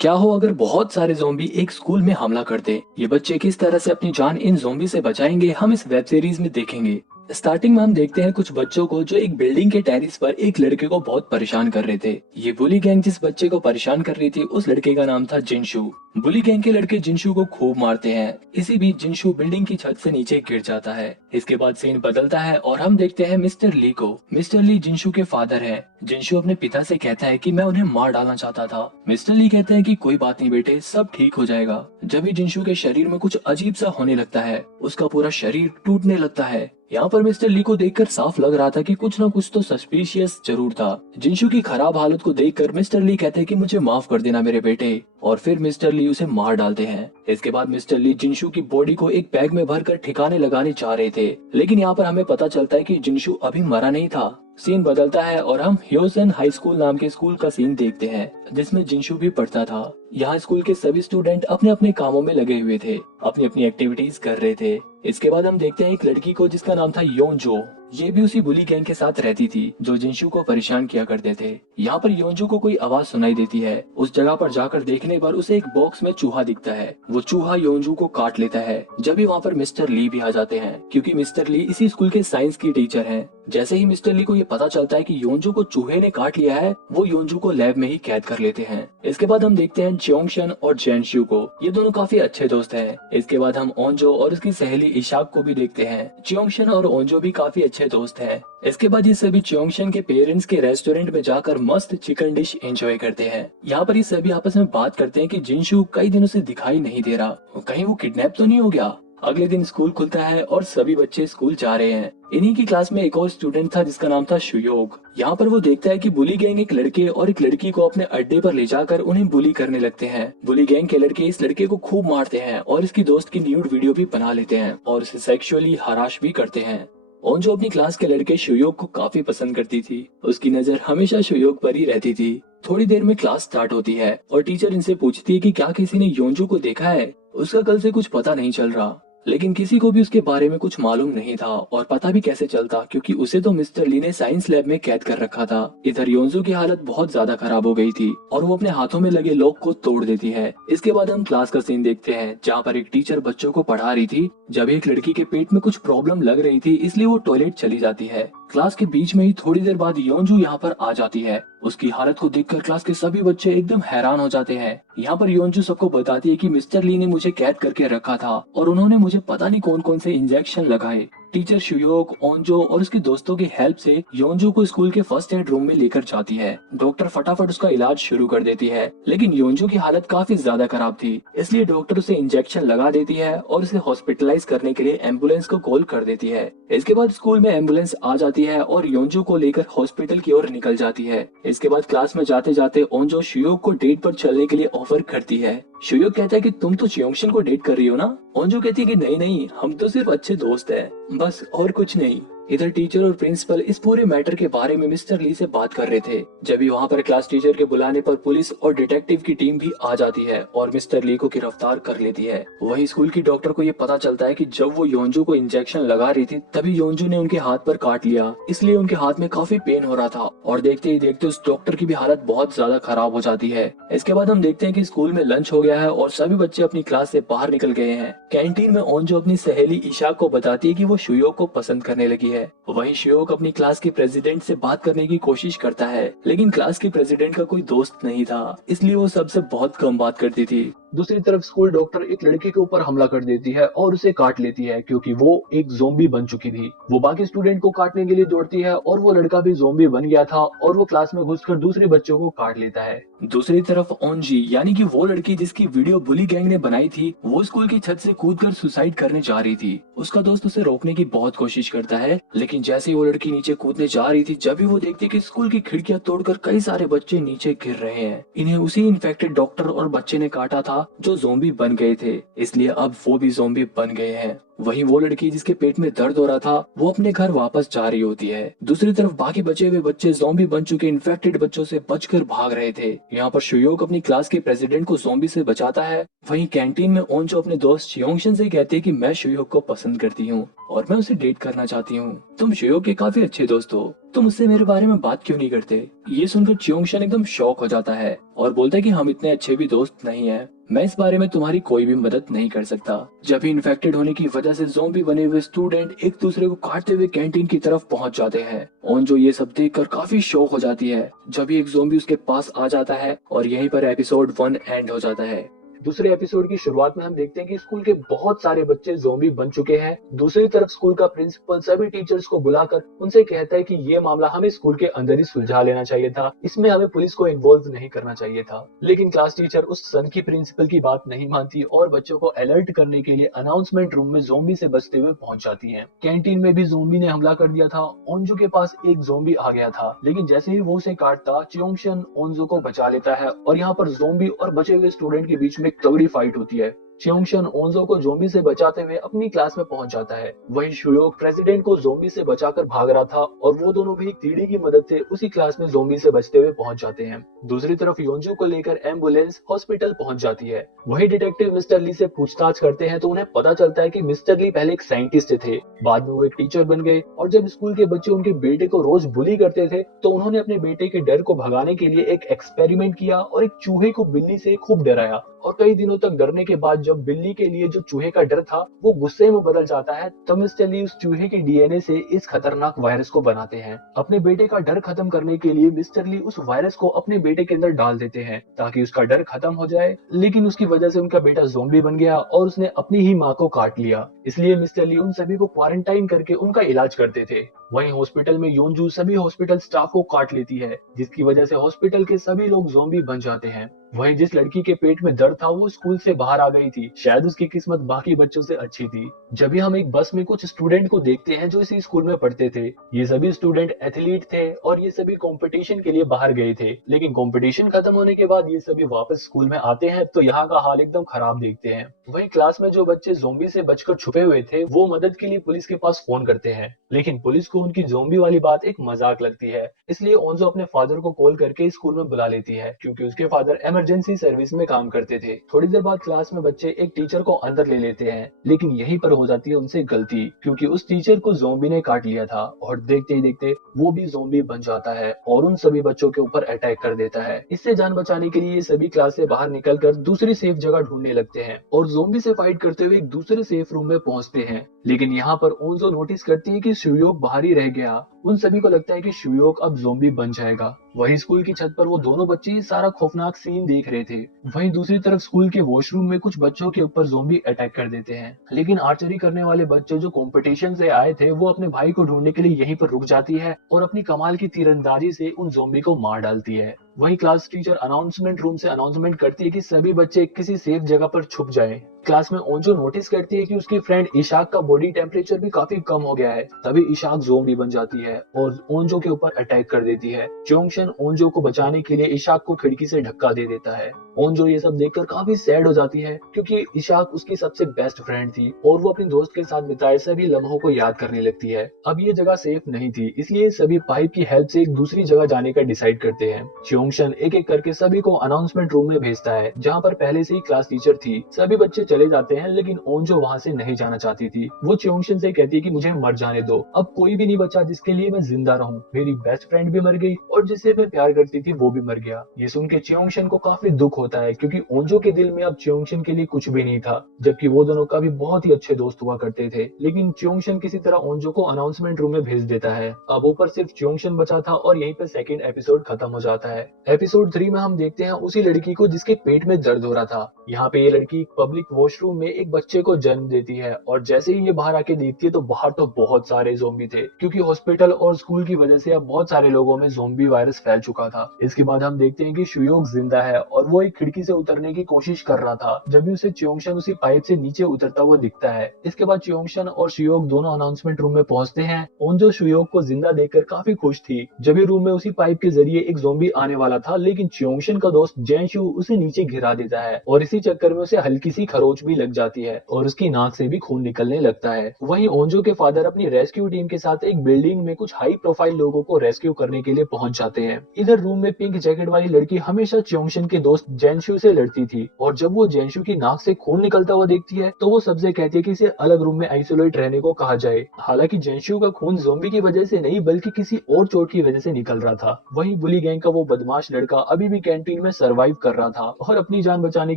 क्या हो अगर बहुत सारे ज़ॉम्बी एक स्कूल में हमला कर दे? ये बच्चे किस तरह से अपनी जान इन ज़ॉम्बी से बचाएंगे, हम इस वेब सीरीज में देखेंगे। स्टार्टिंग में हम देखते हैं कुछ बच्चों को जो एक बिल्डिंग के टेरेस पर एक लड़के को बहुत परेशान कर रहे थे। ये बुली गैंग जिस बच्चे को परेशान कर रही थी उस लड़के का नाम था जिनशु। बुली गैंग के लड़के जिनशु को खूब मारते हैं। इसी बीच जिनशु बिल्डिंग की छत से नीचे गिर जाता है। इसके बाद सीन बदलता है और हम देखते हैं मिस्टर ली को। मिस्टर ली जिनशु के फादर हैं। जिनशु अपने पिता से कहता है कि मैं उन्हें मार डालना चाहता था। मिस्टर ली कहते हैं कि कोई बात नहीं बेटे, सब ठीक हो जाएगा। जब भी जिनशु के शरीर में कुछ अजीब सा होने लगता है, उसका पूरा शरीर टूटने लगता है। यहाँ पर मिस्टर ली को देखकर साफ लग रहा था कि कुछ न कुछ तो सस्पिशियस जरूर था। जिनशु की खराब हालत को देखकर मिस्टर ली कहते हैं कि मुझे माफ कर देना मेरे बेटे, और फिर मिस्टर ली उसे मार डालते हैं। इसके बाद मिस्टर ली जिनशु की बॉडी को एक बैग में भरकर ठिकाने लगाने चाह रहे थे, लेकिन यहाँ पर हमें पता चलता है कि जिनशु अभी मरा नहीं था। सीन बदलता है और हम ह्योसन हाई स्कूल नाम के स्कूल का सीन देखते हैं जिसमें जिनशु भी पढ़ता था। यहाँ स्कूल के सभी स्टूडेंट अपने अपने कामों में लगे हुए थे, अपनी अपनी एक्टिविटीज कर रहे थे। इसके बाद हम देखते हैं एक लड़की को जिसका नाम था योंजो। ये भी उसी बुली गैंग के साथ रहती थी जो जिनशु को परेशान किया करते थे। यहाँ पर योंजो को कोई आवाज सुनाई देती है। उस जगह पर जाकर देखने पर उसे एक बॉक्स में चूहा दिखता है। वो चूहा योंजो को काट लेता है। जब भी वहाँ पर मिस्टर ली भी आ जाते हैं, क्योंकि मिस्टर ली इसी स्कूल के साइंस की टीचर हैं। जैसे ही मिस्टर ली को ये पता चलता है कि योंजो को चूहे ने काट लिया है, वो योंजो को लैब में ही कैद कर लेते हैं। इसके बाद हम देखते हैं च्योंगशन और जेनशु को। ये दोनों काफी अच्छे दोस्त हैं। इसके बाद हम ओंजो और उसकी सहेली इशाक को भी देखते हैं। च्योंगशन और ओंजो भी काफी अच्छे दोस्त हैं। इसके बाद ये सभी च्योंगशन के पेरेंट्स के रेस्टोरेंट में जाकर मस्त चिकन डिश एंजॉय करते हैं। यहाँ पर ये सभी आपस में बात करते हैं कि जिनशु कई दिनों से दिखाई नहीं दे रहा, कहीं वो किडनैप तो नहीं हो गया। अगले दिन स्कूल खुलता है और सभी बच्चे स्कूल जा रहे हैं। इन्हीं की क्लास में एक और स्टूडेंट था जिसका नाम था शुयोग। यहाँ पर वो देखता है कि बुली गैंग एक लड़के और एक लड़की को अपने अड्डे पर ले जाकर उन्हें बुली करने लगते हैं। बुली गैंग के लड़के इस लड़के को खूब मारते हैं और इसकी दोस्त की न्यूड वीडियो भी बना लेते हैं और उसे सेक्सुअली हराश भी करते हैं। ओंजो अपनी क्लास के लड़के शुयोग को काफी पसंद करती थी। उसकी नजर हमेशा शुयोग पर ही रहती थी। थोड़ी देर में क्लास स्टार्ट होती है और टीचर इनसे पूछती है कि क्या किसी ने योंजो को देखा है। उसका कल से कुछ पता नहीं चल रहा, लेकिन किसी को भी उसके बारे में कुछ मालूम नहीं था और पता भी कैसे चलता, क्योंकि उसे तो मिस्टर ली ने साइंस लैब में कैद कर रखा था। इधर योंजो की हालत बहुत ज्यादा खराब हो गई थी और वो अपने हाथों में लगे लॉक को तोड़ देती है। इसके बाद हम क्लास का सीन देखते हैं जहाँ पर एक टीचर बच्चों को पढ़ा रही थी। जब एक लड़की के पेट में कुछ प्रॉब्लम लग रही थी, इसलिए वो टॉयलेट चली जाती है। क्लास के बीच में ही थोड़ी देर बाद योंजू यहाँ पर आ जाती है। उसकी हालत को देखकर क्लास के सभी बच्चे एकदम हैरान हो जाते हैं। यहाँ पर योंजू सबको बताती है कि मिस्टर ली ने मुझे कैद करके रखा था और उन्होंने मुझे पता नहीं कौन कौन से इंजेक्शन लगाए। टीचर शुयोग, ओंजो और उसके दोस्तों की हेल्प से योंजू को स्कूल के फर्स्ट एड रूम में लेकर जाती है। डॉक्टर फटाफट उसका इलाज शुरू कर देती है, लेकिन योंजू की हालत काफी ज्यादा खराब थी, इसलिए डॉक्टर उसे इंजेक्शन लगा देती है और उसे हॉस्पिटलाइज करने के लिए एम्बुलेंस को कॉल कर देती है। इसके बाद स्कूल में एम्बुलेंस आ जाती है और योंजू को लेकर हॉस्पिटल की ओर निकल जाती है। इसके बाद क्लास में जाते जाते ओंजो शुयोग को डेट पर चलने के लिए ऑफर करती है। शुयोग कहता है कि तुम तो च्योंगशन को डेट कर रही हो ना। ओंजो कहती है कि नहीं नहीं, हम तो सिर्फ अच्छे दोस्त हैं, बस और कुछ नहीं। इधर टीचर और प्रिंसिपल इस पूरे मैटर के बारे में मिस्टर ली से बात कर रहे थे। जब वहाँ पर क्लास टीचर के बुलाने पर पुलिस और डिटेक्टिव की टीम भी आ जाती है और मिस्टर ली को गिरफ्तार कर लेती है। वही स्कूल की डॉक्टर को ये पता चलता है कि जब वो योंजू को इंजेक्शन लगा रही थी तभी योंजू ने उनके हाथ पर काट लिया, इसलिए उनके हाथ में काफी पेन हो रहा था और देखते ही देखते उस डॉक्टर की भी हालत बहुत ज्यादा खराब हो जाती है। इसके बाद हम देखते हैं कि स्कूल में लंच हो गया है और सभी बच्चे अपनी क्लास से बाहर निकल गए हैं। कैंटीन में ओंजो अपनी सहेली ईशा को बताती है कि वो शुयोग को पसंद करने लगी है। वहीं शुयोग अपनी क्लास के प्रेसिडेंट से बात करने की कोशिश करता है, लेकिन क्लास के प्रेसिडेंट का कोई दोस्त नहीं था, इसलिए वो सबसे बहुत कम बात करती थी। दूसरी तरफ स्कूल डॉक्टर एक लड़की के ऊपर हमला कर देती है और उसे काट लेती है, क्योंकि वो एक ज़ोंबी बन चुकी थी। वो बाकी स्टूडेंट को काटने के लिए दौड़ती है और वो लड़का भी ज़ोंबी बन गया था और वो क्लास में घुसकर दूसरे बच्चों को काट लेता है। दूसरी तरफ ओंजी यानी कि वो लड़की जिसकी वीडियो बुली गैंग ने बनाई थी, वो स्कूल की छत से कूदकर सुसाइड करने जा रही थी। उसका दोस्त उसे रोकने की बहुत कोशिश करता है, लेकिन जैसे ही वो लड़की नीचे कूदने जा रही थी, जब भी वो देखती कि स्कूल की खिड़कियां तोड़कर कई सारे बच्चे नीचे गिर रहे हैं। इन्हें उसी इन्फेक्टेड डॉक्टर और बच्चे ने काटा था जो ज़ोंबी बन गए थे, इसलिए अब वो भी ज़ोंबी बन गए हैं। वहीं वो लड़की जिसके पेट में दर्द हो रहा था वो अपने घर वापस जा रही होती है। दूसरी तरफ बाकी बचे हुए बच्चे ज़ॉम्बी बन चुके इन्फेक्टेड बच्चों से बचकर भाग रहे थे। यहाँ पर शुयोक अपनी क्लास के प्रेसिडेंट को ज़ॉम्बी से बचाता है। वहीं कैंटीन में ओंजो अपने दोस्त चियोंगशन से कहती है कि मैं शुयोक को पसंद करती हूँ और मैं उसे डेट करना चाहती हूँ। तुम शुयोक के काफी अच्छे दोस्त हो, तुम उससे मेरे बारे में बात क्यों नहीं करते? ये सुनकर चियोंगशन एकदम शॉक हो जाता है और बोलता है कि हम इतने अच्छे भी दोस्त नहीं हैं। मैं इस बारे में तुम्हारी कोई भी मदद नहीं कर सकता। जब भी इन्फेक्टेड होने की वजह से ज़ॉम्बी बने हुए स्टूडेंट एक दूसरे को काटते हुए कैंटीन की तरफ पहुंच जाते हैं। ओंजो ये सब देखकर काफी शॉक हो जाती है। जब एक ज़ॉम्बी उसके पास आ जाता है और यहीं पर एपिसोड 1 एंड हो जाता है। दूसरे एपिसोड की शुरुआत में हम देखते हैं कि स्कूल के बहुत सारे बच्चे ज़ॉम्बी बन चुके हैं। दूसरी तरफ स्कूल का प्रिंसिपल सभी टीचर्स को बुलाकर उनसे कहता है कि ये मामला हमें स्कूल के अंदर ही सुलझा लेना चाहिए था, इसमें हमें पुलिस को इन्वॉल्व नहीं करना चाहिए था। लेकिन क्लास टीचर उस सन की प्रिंसिपल की बात नहीं मानती और बच्चों को अलर्ट करने के लिए अनाउंसमेंट रूम में ज़ॉम्बी से बचते हुए पहुंच जाती है। कैंटीन में भी ज़ॉम्बी ने हमला कर दिया था। ओंजो के पास एक ज़ॉम्बी आ गया था, लेकिन जैसे ही वो उसे काटता चियोंगशन ओंजो को बचा लेता है और यहाँ पर ज़ॉम्बी और बचे हुए स्टूडेंट के बीच में तगड़ी फाइट होती है। चियोंगशन ओंजो को ज़ॉम्बी से बचाते हुए अपनी क्लास में पहुंच जाता है। वहीं शुयोक प्रेसिडेंट को ज़ॉम्बी से बचाकर भाग रहा था और वो दोनों भी एक सीढ़ी की मदद से उसी क्लास में ज़ॉम्बी से बचते हुए पहुंच जाते हैं। दूसरी तरफ योंजू को लेकर एम्बुलेंस हॉस्पिटल पहुंच जाती है। वही डिटेक्टिव मिस्टर ली से पूछताछ करते हैं तो उन्हें पता चलता है कि मिस्टर ली पहले एक साइंटिस्ट थे, बाद में वो एक टीचर बन गए और जब स्कूल के बच्चे उनके बेटे को रोज बुली करते थे तो उन्होंने अपने बेटे के डर को भगाने के लिए एक एक्सपेरिमेंट किया और एक चूहे को बिल्ली से खूब डराया। और कई दिनों तक डरने के बाद जब बिल्ली के लिए जो चूहे का डर था वो गुस्से में बदल जाता है, तब मिस्टर ली उस चूहे के डीएनए से इस खतरनाक वायरस को बनाते हैं। अपने बेटे का डर खत्म करने के लिए मिस्टर ली उस वायरस को अपने बेटे के अंदर डाल देते हैं ताकि उसका डर खत्म हो जाए, लेकिन उसकी वजह से उनका बेटा ज़ॉम्बी बन गया और उसने अपनी ही माँ को काट लिया। इसलिए मिस्टर ली उन सभी को क्वारंटाइन करके उनका इलाज करते थे। वहीं हॉस्पिटल में योंजू सभी हॉस्पिटल स्टाफ को काट लेती है, जिसकी वजह से हॉस्पिटल के सभी लोग ज़ॉम्बी बन जाते हैं। वहीं जिस लड़की के पेट में दर्द था वो स्कूल से बाहर आ गई थी, शायद उसकी किस्मत बाकी बच्चों से अच्छी थी। जब भी हम एक बस में कुछ स्टूडेंट को देखते हैं जो इसी स्कूल में पढ़ते थे। ये सभी स्टूडेंट एथलीट थे और ये सभी कंपटीशन के लिए बाहर गए थे, लेकिन कंपटीशन खत्म होने के बाद ये सभी वापस स्कूल में आते हैं तो यहाँ का हाल एकदम खराब देखते हैं। वहीं क्लास में जो बच्चे ज़ॉम्बी से बचकर छुपे हुए थे वो मदद के लिए पुलिस के पास फोन करते हैं, लेकिन पुलिस को उनकी ज़ॉम्बी वाली बात एक मजाक लगती है। इसलिए ओंजो अपने फादर को कॉल करके स्कूल में बुला लेती है, क्योंकि उसके फादर इमरजेंसी सर्विस में काम करते थे। थोड़ी देर बाद क्लास में बच्चे एक टीचर को अंदर ले लेते हैं, लेकिन यहीं पर हो जाती है उनसे गलती, क्योंकि उस टीचर को ज़ॉम्बी ने काट लिया था और देखते ही देखते वो भी ज़ॉम्बी बन जाता है और उन सभी बच्चों के ऊपर अटैक कर देता है। इससे जान बचाने के लिए ये सभी क्लास से बाहर निकलकर दूसरी सेफ जगह ढूंढने लगते हैं और ज़ॉम्बी से फाइट करते हुए एक दूसरे सेफ रूम में पहुंचते हैं। लेकिन यहाँ पर ओंजो नोटिस करती है कि शुयोक बाहर ही रह गया। उन सभी को लगता है कि शुयोक अब ज़ॉम्बी बन जाएगा। वहीं स्कूल की छत पर वो दोनों बच्चे सारा खौफनाक सीन देख रहे थे। वहीं दूसरी तरफ स्कूल के वॉशरूम में कुछ बच्चों के ऊपर ज़ॉम्बी अटैक कर देते हैं, लेकिन आर्चरी करने वाले बच्चे जो कंपटीशन से आए थे वो अपने भाई को ढूंढने के लिए यहीं पर रुक जाती है और अपनी कमाल की तीरंदाजी से उन ज़ॉम्बी को मार डालती है। वहीं क्लास टीचर अनाउंसमेंट रूम से अनाउंसमेंट करती है कि सभी बच्चे किसी सेफ जगह पर छुप जाएं। क्लास में ओंजो नोटिस करती है कि उसकी फ्रेंड इशाक का बॉडी टेम्परेचर भी काफी कम हो गया है। तभी इशाक ज़ॉम्बी बन जाती है और ओंजो के ऊपर अटैक कर देती है। चियोंगशन ओंजो को बचाने के लिए इशाक को खिड़की से धक्का दे देता है। ओंजो ये सब देखकर काफी सैड हो जाती है, क्योंकि इशाक उसकी सबसे बेस्ट फ्रेंड थी और वो अपने दोस्त के साथ बिताए सभी लम्हों को याद करने लगती है। अब ये जगह सेफ नहीं थी, इसलिए सभी पाइप की हेल्प से एक दूसरी जगह जाने का डिसाइड करते हैं। चियोंगशन एक एक करके सभी को अनाउंसमेंट रूम में भेजता है, जहाँ पर पहले से ही क्लास टीचर थी। सभी बच्चे चले जाते हैं, लेकिन ओंजो वहाँ से नहीं जाना चाहती थी। वो चियोंगशन से कहती है कि मुझे मर जाने दो, अब कोई भी नहीं बचा जिसके लिए मैं जिंदा रहूं। मेरी बेस्ट फ्रेंड भी मर गई और जिससे मैं प्यार करती थी वो भी मर गया। ये सुन के चियोंगशन को काफी दुख होता है, क्योंकि ओंजो के दिल में अब चियोंगशन के लिए कुछ भी नहीं था, जबकि वो दोनों कभी बहुत ही अच्छे दोस्त हुआ करते थे। लेकिन चियोंगशन किसी तरह ओंजो को अनाउंसमेंट रूम में भेज देता है। अब ऊपर सिर्फ चियोंगशन बचा था और यहीं पे सेकंड एपिसोड खत्म हो जाता है। एपिसोड 3 में हम देखते हैं उसी लड़की को जिसके पेट में दर्द हो रहा था। यहाँ पे ये लड़की पब्लिक वॉशरूम में एक बच्चे को जन्म देती है और जैसे ही ये बाहर आके देखती है तो बाहर तो बहुत सारे ज़ॉम्बी थे, क्योंकि हॉस्पिटल और स्कूल की वजह से अब बहुत सारे लोगों में ज़ॉम्बी वायरस फैल चुका था। इसके बाद हम देखते हैं कि शुयोक जिंदा है और वो एक खिड़की से उतरने की कोशिश कर रहा था, जब भी उसे च्योंगशन उसी पाइप से नीचे उतरता हुआ दिखता है। इसके बाद च्योंगशन और शुयोग दोनों अनाउंसमेंट रूम में पहुंचते हैं। ओंजो शुयोग को जिंदा देखकर काफी खुश थी। जब भी रूम में उसी पाइप के जरिए एक ज़ॉम्बी आने वाला था, लेकिन च्योंगशन का दोस्त जेनशु उसे नीचे गिरा देता है और इसी चक्कर में उसे हल्की सी खरोच भी लग जाती है और उसकी नाक से भी खून निकलने लगता है। वहीं ओंजो के फादर अपनी रेस्क्यू टीम के साथ एक बिल्डिंग में कुछ हाई प्रोफाइल लोगों को रेस्क्यू करने के लिए पहुंच जाते हैं। इधर रूम में पिंक जैकेट वाली लड़की हमेशा च्योंगशन के दोस्त जेनशु से लड़ती थी और जब वो जेनशु की नाक से खून निकलता हुआ देखती है तो वो सबसे कहती है कि इसे अलग रूम में आइसोलेट रहने को कहा जाए। हालांकि जेनशु का खून ज़ॉम्बी की वजह से नहीं बल्कि किसी और चोट की वजह से निकल रहा था। वहीं बुली गैंग का वो बदमाश लड़का अभी भी कैंटीन में सरवाइव कर रहा था और अपनी जान बचाने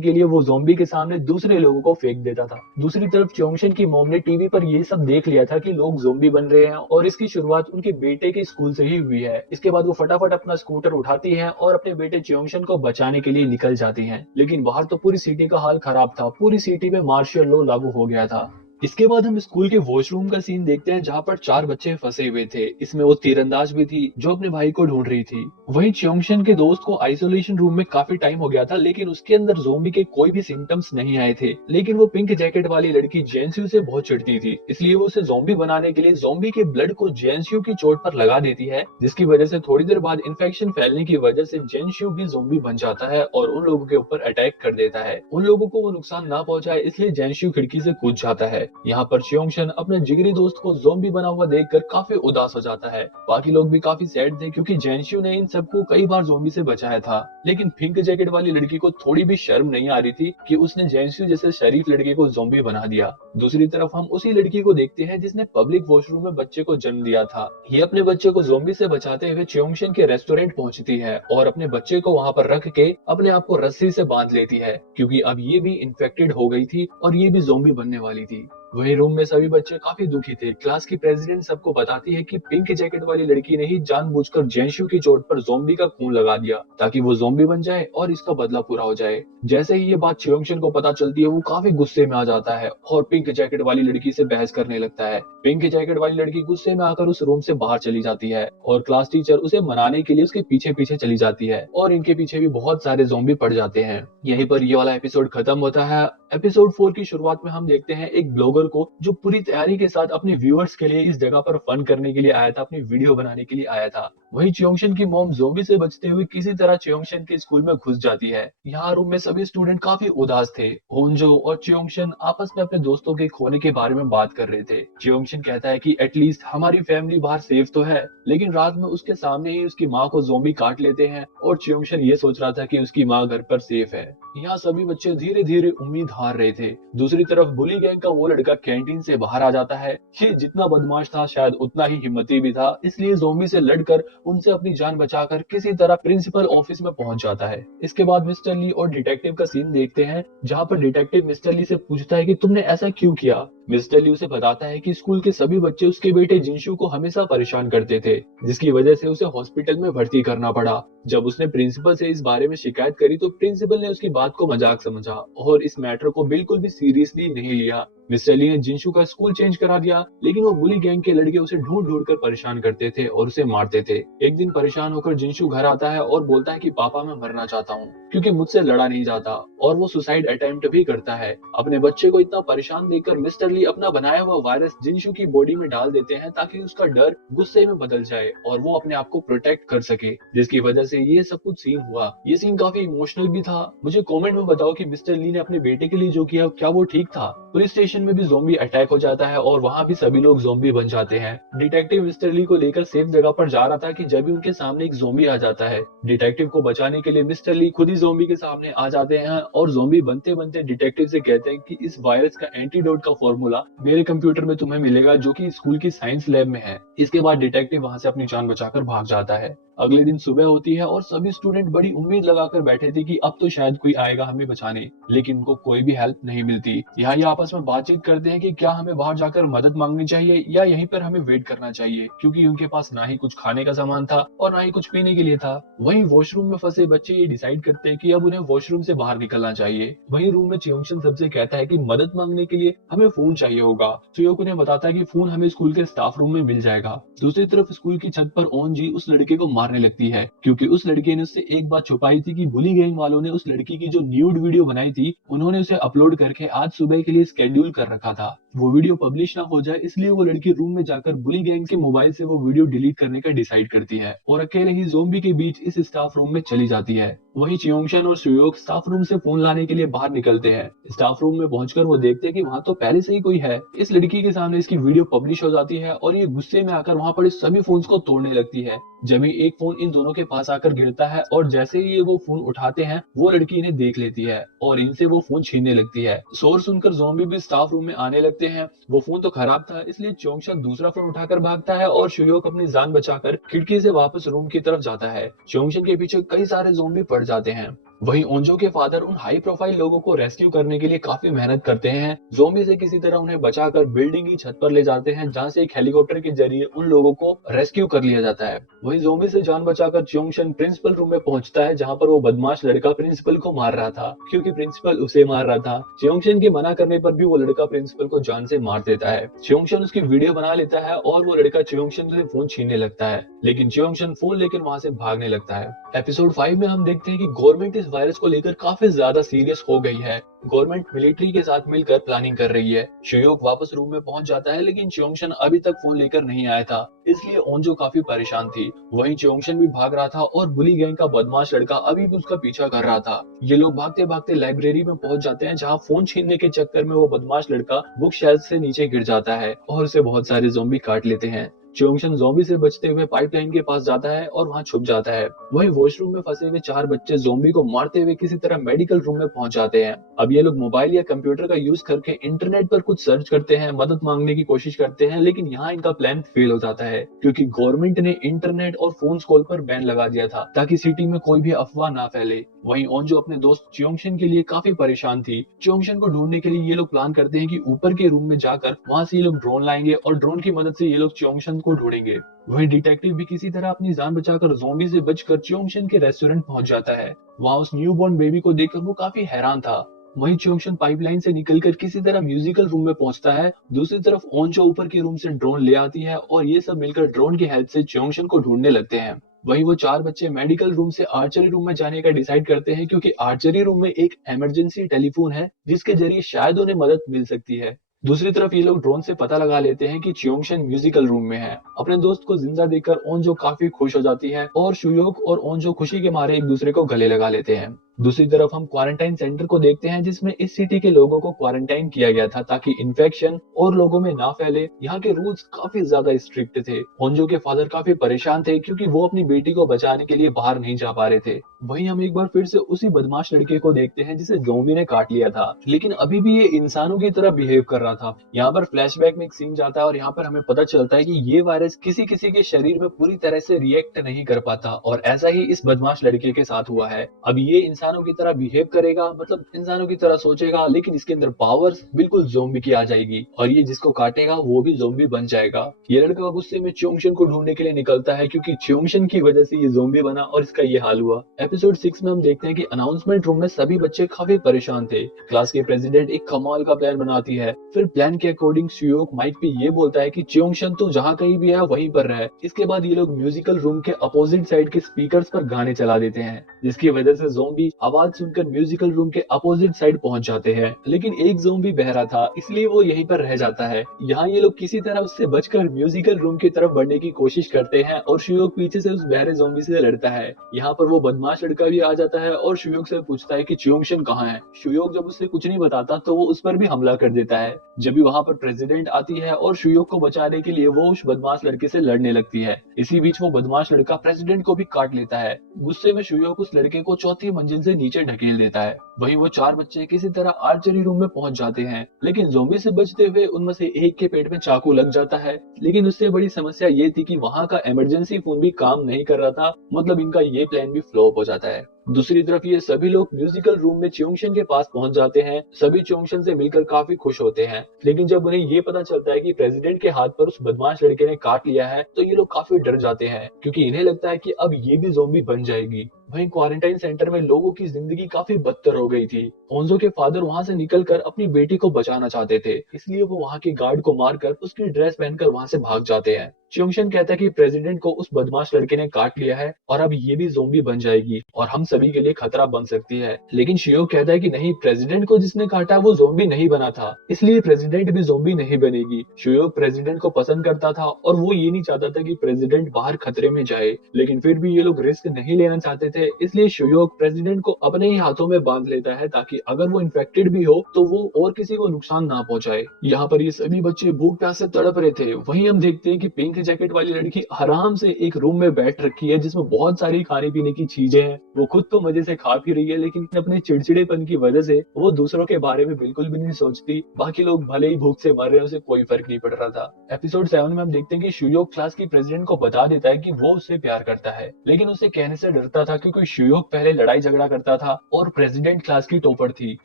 के लिए वो ज़ॉम्बी के सामने दूसरे लोगों को फेंक देता था। दूसरी तरफ च्योंगशन की मॉम ने टीवी पर ये सब देख लिया था कि लोग ज़ॉम्बी बन रहे हैं और इसकी शुरुआत उनके बेटे के स्कूल से ही हुई है। इसके बाद वो फटाफट अपना स्कूटर उठाती है और अपने बेटे च्योंगशन को बचाने के लिए निकल जाती हैं। लेकिन बाहर तो पूरी सिटी का हाल खराब था, पूरी सिटी में मार्शल लॉ लागू हो गया था। इसके बाद हम स्कूल के वॉशरूम का सीन देखते हैं जहाँ पर 4 बच्चे फंसे हुए थे। इसमें वो तीरंदाज भी थी जो अपने भाई को ढूंढ रही थी। वहीं च्योंगशन के दोस्त को आइसोलेशन रूम में काफी टाइम हो गया था, लेकिन उसके अंदर ज़ॉम्बी के कोई भी सिम्टम्स नहीं आए थे। लेकिन वो पिंक जैकेट वाली लड़की जेनस्यू से बहुत चिढ़ती थी, इसलिए वो उसे ज़ॉम्बी बनाने के लिए ज़ॉम्बी के ब्लड को जेनस्यू की चोट पर लगा देती है, जिसकी वजह से थोड़ी देर बाद इन्फेक्शन फैलने की वजह से जेनस्यू भी ज़ॉम्बी बन जाता है और उन लोगों के ऊपर अटैक कर देता है। उन लोगों को वो नुकसान ना पहुंचाए इसलिए जेनस्यू खिड़की से कूद जाता है। यहाँ पर च्योंगशन अपने जिगरी दोस्त को ज़ॉम्बी बना हुआ देखकर काफी उदास हो जाता है। बाकी लोग भी काफी सैड थे क्योंकि जेनशु ने इन सबको कई बार ज़ॉम्बी से बचाया था। लेकिन पिंक जैकेट वाली लड़की को थोड़ी भी शर्म नहीं आ रही थी कि उसने जेनशु जैसे शरीफ लड़के को ज़ॉम्बी बना दिया। दूसरी तरफ हम उसी लड़की को देखते हैं जिसने पब्लिक वॉशरूम में बच्चे को जन्म दिया था। ये अपने बच्चे को ज़ॉम्बी से बचाते हुए च्योंगशन के रेस्टोरेंट पहुंचती है और अपने बच्चे को वहां पर रख के अपने आप को रस्सी से बांध लेती है क्योंकि अब ये भी इन्फेक्टेड हो गई थी और ये भी ज़ॉम्बी बनने वाली थी। वही रूम में सभी बच्चे काफी दुखी थे। क्लास की प्रेसिडेंट सबको बताती है कि पिंक जैकेट वाली लड़की ने ही जानबूझकर जेनशु की चोट पर ज़ॉम्बी का खून लगा दिया ताकि वो ज़ॉम्बी बन जाए और इसका बदला पूरा हो जाए। जैसे ही ये बात च्योंगशन को पता चलती है वो काफी गुस्से में आ जाता है और पिंक जैकेट वाली लड़की से बहस करने लगता है। पिंक जैकेट वाली लड़की गुस्से में आकर उस रूम से बाहर चली जाती है और क्लास टीचर उसे मनाने के लिए उसके पीछे पीछे चली जाती है और इनके पीछे भी बहुत सारे ज़ॉम्बी पड़ जाते हैं। यहीं पर ये वाला एपिसोड खत्म होता है। एपिसोड 4 की शुरुआत में हम देखते हैं एक ब्लॉगर को जो पूरी तैयारी के साथ अपने व्यूअर्स के लिए इस जगह पर फन करने के लिए आया था, अपनी वीडियो बनाने के लिए आया था। वहीं च्योंगशन की मॉम ज़ॉम्बी से बचते हुए किसी तरह च्योंगशन के स्कूल में घुस जाती है। यहाँ रूम में सभी स्टूडेंट काफी उदास थे। होंजो और च्योंगशन आपस में अपने दोस्तों के खोने के बारे में बात कर रहे थे। च्योंगशन कहता है कि एटलीस्ट हमारी फैमिली बाहर सेफ तो है, लेकिन रात में उसके सामने ही उसकी माँ को ज़ॉम्बी काट लेते हैं और च्योंगशन ये सोच रहा था कि उसकी माँ घर पर सेफ है। यहाँ सभी बच्चे धीरे धीरे उम्मीद हार रहे थे। दूसरी तरफ बुली गैंग का वो लड़का कैंटीन से बाहर आ जाता है। ये जितना बदमाश था शायद उतना ही हिम्मती भी था, इसलिए ज़ॉम्बी से लड़कर उनसे अपनी जान बचाकर किसी तरह प्रिंसिपल ऑफिस में पहुंच जाता है। इसके बाद मिस्टर ली और डिटेक्टिव का सीन देखते हैं जहाँ पर डिटेक्टिव मिस्टर ली से पूछता है कि तुमने ऐसा क्यों किया। मिस्टर ली उसे बताता है कि स्कूल के सभी बच्चे उसके बेटे जिनशु को हमेशा परेशान करते थे, जिसकी वजह से उसे हॉस्पिटल में भर्ती करना पड़ा। जब उसने प्रिंसिपल से इस बारे में शिकायत करी तो प्रिंसिपल ने उसकी बात को मजाक समझा और इस मैटर को बिल्कुल भी सीरियसली नहीं लिया। मिस्टर ली ने जिनशु का स्कूल चेंज करा दिया, लेकिन वो बुली गैंग के लड़के उसे ढूंढ ढूंढ कर परेशान करते थे और उसे मारते थे। एक दिन परेशान होकर जिनशु घर आता है और बोलता है कि पापा मैं मरना चाहता हूँ क्योंकि मुझसे लड़ा नहीं जाता, और वो सुसाइड अटेम्प्ट भी करता है। अपने बच्चे को इतना परेशान देखकर मिस्टर ली अपना बनाया हुआ वायरस जिनशु की बॉडी में डाल देते हैं ताकि उसका डर गुस्से में बदल जाए और वो अपने आप को प्रोटेक्ट कर सके, जिसकी वजह से ये सब कुछ सीन हुआ। ये सीन काफी इमोशनल भी था। मुझे कमेंट में बताओ कि मिस्टर ली ने अपने बेटे के लिए जो किया क्या वो ठीक था। पुलिस स्टेशन में भी ज़ॉम्बी अटैक हो जाता है और वहाँ भी सभी लोग ज़ॉम्बी बन जाते हैं। डिटेक्टिव मिस्टर ली को लेकर सेफ जगह पर जा रहा था कि जब भी उनके सामने एक ज़ॉम्बी आ जाता है। डिटेक्टिव को बचाने के लिए मिस्टर ली खुद ही ज़ॉम्बी के सामने आ जाते हैं और ज़ॉम्बी बनते बनते डिटेक्टिव से कहते हैं कि इस वायरस का एंटीडोट का फॉर्मूला मेरे कंप्यूटर में तुम्हें मिलेगा जो कि स्कूल की साइंस लैब में है। इसके बाद डिटेक्टिव वहाँ से अपनी जान बचाकर भाग जाता है। अगले दिन सुबह होती है और सभी स्टूडेंट बड़ी उम्मीद लगाकर बैठे थे कि अब तो शायद कोई आएगा हमें बचाने, लेकिन उनको कोई भी हेल्प नहीं मिलती। यहाँ ये आपस में बातचीत करते हैं कि क्या हमें बाहर जाकर मदद मांगनी चाहिए या यहीं पर हमें वेट करना चाहिए, क्योंकि उनके पास ना ही कुछ खाने का सामान था और ना ही कुछ पीने के लिए था। वहीं वॉशरूम में फंसे बच्चे ये डिसाइड करते हैं कि अब उन्हें वॉशरूम से बाहर निकलना चाहिए। वहीं रूम में च्योंगशन सबसे कहता है कि मदद मांगने के लिए हमें फोन फोन चाहिए होगा। सुयोक उन्हें बताता है कि फोन हमें स्कूल के स्टाफ रूम में मिल जाएगा। दूसरी तरफ स्कूल की छत पर ओनजी उस लड़के को मारने लगती है, क्योंकि उस लड़के ने उससे एक बात छुपाई थी कि बुली गैंग वालों ने उस लड़की की जो न्यूड वीडियो बनाई थी, उन्होंने उसे अपलोड करके आज सुबह के लिए स्केड्यूल कर रखा था। वो वीडियो पब्लिश ना हो जाए, इसलिए वो लड़की रूम में जाकर बुली गैंग के मोबाइल से वो वीडियो डिलीट करने का डिसाइड करती है और अकेले ही ज़ोंबी के बीच इस स्टाफ रूम में चली जाती है। वहीं च्योंगशन और सुयोग स्टाफ रूम से फोन लाने के लिए बाहर निकलते हैं। स्टाफ रूम में पहुंचकर वो देखते हैं कि वहां तो पहले से ही कोई है। इस लड़की के सामने इसकी वीडियो पब्लिश हो जाती है और ये गुस्से में आकर वहां पड़े सभी फोन्स को तोड़ने लगती है। जब एक फोन इन दोनों के पास आकर गिरता है और जैसे ही ये वो फोन उठाते हैं, वो लड़की इन्हें देख लेती है और इनसे वो फोन छीनने लगती है। शोर सुनकर ज़ॉम्बी भी स्टाफ रूम में आने लगते हैं। वो फोन तो खराब था, इसलिए च्योंगशन दूसरा फोन उठाकर भागता है और शुयोक अपनी जान बचाकर खिड़की से वापस रूम की तरफ जाता है। च्योंगशन के पीछे कई सारे ज़ॉम्बी पड़ जाते हैं। वहीं ओंजो के फादर उन हाई प्रोफाइल लोगों को रेस्क्यू करने के लिए काफी मेहनत करते हैं। ज़ॉम्बी से किसी तरह उन्हें बचाकर बिल्डिंग की छत पर ले जाते हैं, जहां से एक हेलीकॉप्टर के जरिए उन लोगों को रेस्क्यू कर लिया जाता है। वहीं ज़ॉम्बी से जान बचाकर च्योंगशन प्रिंसिपल रूम में पहुंचता है, जहां पर वो बदमाश लड़का प्रिंसिपल को मार रहा था, क्योंकि प्रिंसिपल उसे मार रहा था। च्योंगशन के मना करने पर भी वो लड़का प्रिंसिपल को जान से मार देता है। च्योंगशन उसकी वीडियो बना लेता है और वो लड़का च्योंगशन से फोन छीनने लगता है, लेकिन च्योंगशन फोन लेकर वहां से भागने लगता है। एपिसोड 5 में हम देखते हैं कि गवर्नमेंट इस वायरस को लेकर काफी ज्यादा सीरियस हो गई है। गवर्नमेंट मिलिट्री के साथ मिलकर प्लानिंग कर रही है। शुयोक वापस रूम में पहुंच जाता है, लेकिन च्योंगशन अभी तक फोन लेकर नहीं आया था, इसलिए ओंजो काफी परेशान थी। वहीं च्योंगशन भी भाग रहा था और बुली गैंग का बदमाश लड़का अभी भी उसका पीछा कर रहा था। ये लोग भागते भागते लाइब्रेरी में पहुंच जाते हैं, जहां फोन छीनने के चक्कर में वो बदमाश लड़का बुक शेल्फ से नीचे गिर जाता है और उसे बहुत सारे ज़ॉम्बी काट लेते हैं। च्योंगशन ज़ॉम्बी से बचते हुए पाइपलाइन के पास जाता है और वहां छुप जाता है। वहीं वॉशरूम में फंसे हुए 4 बच्चे ज़ॉम्बी को मारते हुए किसी तरह मेडिकल रूम में पहुंच जाते हैं। अब ये लोग मोबाइल या कंप्यूटर का यूज करके इंटरनेट पर कुछ सर्च करते हैं, मदद मांगने की कोशिश करते हैं, लेकिन यहाँ इनका प्लान फेल हो जाता है, क्योंकि गवर्नमेंट ने इंटरनेट और फोन कॉल पर बैन लगा दिया था, ताकि सिटी में कोई भी अफवाह ना फैले। वहीं ओंजो अपने दोस्त च्योंगशन के लिए काफी परेशान थी। च्योंगशन को ढूंढने के लिए ये लोग प्लान करते हैं कि ऊपर के रूम में जाकर वहां से ये लोग ड्रोन लाएंगे और ड्रोन की मदद से ये लोग च्योंगशन को ढूंढेंगे। वहीं डिटेक्टिव भी किसी तरह अपनी जान बचाकर ज़ॉम्बी से बचकर च्योंगशन के रेस्टोरेंट पहुंच जाता है। वहां उस न्यूबॉर्न बेबी को देखकर वो काफी हैरान था। वहीं च्योंगशन पाइपलाइन से निकलकर किसी तरह म्यूजिकल रूम में पहुंचता है। दूसरी तरफ ओंजो ऊपर के रूम से ड्रोन ले आती है और ये सब मिलकर ड्रोन की हेल्प से च्योंगशन को ढूंढने लगते हैं। वहीं वो 4 बच्चे मेडिकल रूम से आर्चरी रूम में जाने का डिसाइड करते हैं, क्योंकि आर्चरी रूम में एक इमरजेंसी टेलीफोन है, जिसके जरिए शायद उन्हें मदद मिल सकती है। दूसरी तरफ ये लोग ड्रोन से पता लगा लेते हैं कि च्योंगशन म्यूजिकल रूम में है। अपने दोस्त को जिंदा देखकर ओंजो काफी खुश हो जाती है और शुयोक और ओंजो खुशी के मारे एक दूसरे को गले लगा लेते हैं। दूसरी तरफ हम क्वारंटाइन सेंटर को देखते हैं, जिसमें इस सिटी के लोगों को क्वारंटाइन किया गया था, ताकि इन्फेक्शन और लोगों में ना फैले। यहाँ के रूल्स काफी ज्यादा स्ट्रिक्ट थे। ओंजो के फादर काफी परेशान थे, क्योंकि वो अपनी बेटी को बचाने के लिए बाहर नहीं जा पा रहे थे। वहीं हम एक बार फिर से उसी बदमाश लड़के को देखते हैं, जिसे ज़ॉम्बी ने काट लिया था, लेकिन अभी भी ये इंसानों की तरह बिहेव कर रहा था। यहाँ पर फ्लैशबैक में एक सीन जाता है और यहाँ पर हमें पता चलता है कि ये वायरस किसी किसी के शरीर में पूरी तरह से रिएक्ट नहीं कर पाता, और ऐसा ही इस बदमाश लड़के के साथ हुआ है। अब ये इंसानों की तरह बिहेव करेगा, मतलब इंसानों की तरह सोचेगा, लेकिन इसके अंदर पावर्स बिल्कुल ज़ॉम्बी की आ जाएगी और ये जिसको काटेगा वो भी ज़ॉम्बी बन जाएगा। ये लड़का गुस्से में च्योंगशन को ढूंढने के लिए निकलता है, क्योंकि च्योंगशन की वजह से ये ज़ॉम्बी बना और इसका ये हाल हुआ। एपिसोड 6 में हम देखते हैं कि अनाउंसमेंट रूम में सभी बच्चे काफी परेशान थे। क्लास के प्रेसिडेंट एक कमाल का प्लान बनाती है। फिर प्लान के अकॉर्डिंग शुयोक माइक पे ये बोलता है कि च्योंगशन तो जहाँ कहीं भी है वहीं पर रहे। इसके बाद ये लोग म्यूजिकल रूम के अपोजिट साइड के स्पीकर्स पर गाने चला देते हैं, जिसकी वजह से ज़ॉम्बी आवाज सुनकर म्यूजिकल रूम के अपोजिट साइड पहुंच जाते हैं। लेकिन एक ज़ॉम्बी बहरा था, इसलिए वो यहीं पर रह जाता है। यहाँ ये लोग किसी तरह उससे बचकर म्यूजिकल रूम की तरफ बढ़ने की कोशिश करते हैं और शुयोक पीछे से उस बहरे ज़ॉम्बी से लड़ता है। यहाँ पर वो बदमाश लड़का भी आ जाता है और शुयोक से पूछता है कि च्योंगशन कहाँ है। शुयोक जब उससे कुछ नहीं बताता तो वो उस पर भी हमला कर देता है। जब भी वहाँ पर प्रेसिडेंट आती है और शुयोक को बचाने के लिए वो उस बदमाश लड़के से लड़ने लगती है। इसी बीच वो बदमाश लड़का प्रेसिडेंट को भी काट लेता है। गुस्से में शुयोक उस लड़के को चौथी मंजिल से नीचे ढकेल देता है। वहीं वो 4 बच्चे किसी तरह आर्चरी रूम में पहुंच जाते हैं, लेकिन ज़ॉम्बी से बचते हुए उनमें से एक के पेट में चाकू लग जाता है। लेकिन उससे बड़ी समस्या ये थी कि वहाँ का इमरजेंसी फोन भी काम नहीं कर रहा था, मतलब इनका ये प्लान भी फ्लॉप हो जाता है। दूसरी तरफ ये सभी लोग म्यूजिकल रूम में च्योंगशन के पास पहुंच जाते हैं। सभी च्योंगशन से मिलकर काफी खुश होते हैं, लेकिन जब उन्हें ये पता चलता है कि प्रेसिडेंट के हाथ पर उस बदमाश लड़के ने काट लिया है, तो ये लोग काफी डर जाते हैं, क्योंकि इन्हें लगता है कि अब ये भी ज़ॉम्बी बन जाएगी। वहीं क्वारंटाइन सेंटर में लोगों की जिंदगी काफी बदतर हो गई थी। ओंजो के फादर वहां से निकलकर अपनी बेटी को बचाना चाहते थे, इसलिए वो वहां के गार्ड को मारकर उसकी ड्रेस पहनकर वहां से भाग जाते हैं। च्योंगशन कहता है कि प्रेसिडेंट को उस बदमाश लड़के ने काट लिया है और अब ये भी ज़ोंबी बन जाएगी और हम सभी के लिए खतरा बन सकती है। लेकिन शियोक कहता है कि नहीं, प्रेसिडेंट को जिसने काटा वो ज़ोंबी नहीं बना था, इसलिए प्रेसिडेंट भी ज़ोंबी नहीं बनेगी। शियोक प्रेसिडेंट को पसंद करता था और वो ये नहीं चाहता था कि प्रेसिडेंट बाहर खतरे में जाए, लेकिन फिर भी ये लोग रिस्क नहीं लेना चाहते थे, इसलिए शियोक प्रेसिडेंट को अपने ही हाथों में बांध लेता है ताकि अगर वो इन्फेक्टेड भी हो तो वो और किसी को नुकसान ना पहुंचाए। यहाँ पर ये सभी बच्चे भूख प्यास से तड़प रहे थे। वहीं हम देखते हैं कि पिंक जैकेट वाली लड़की आराम से एक रूम में बैठ रखी है जिसमें बहुत सारी खाने पीने की चीजें हैं। वो खुद तो मजे से खा पी रही है, लेकिन अपने चिड़चिड़ेपन की वजह से वो दूसरों के बारे में बिल्कुल भी नहीं सोचती। बाकी लोग भले ही भूख से मर रहे हैं, उसे कोई फर्क नहीं पड़ रहा था। एपिसोड 7 में हम देखते हैं कि शुयोक क्लास की प्रेसिडेंट को बता देता है कि वो उससे प्यार करता है, लेकिन उसे कहने से डरता था क्योंकि शुयोक पहले लड़ाई झगड़ा करता था और प्रेसिडेंट क्लास की टॉपर थी।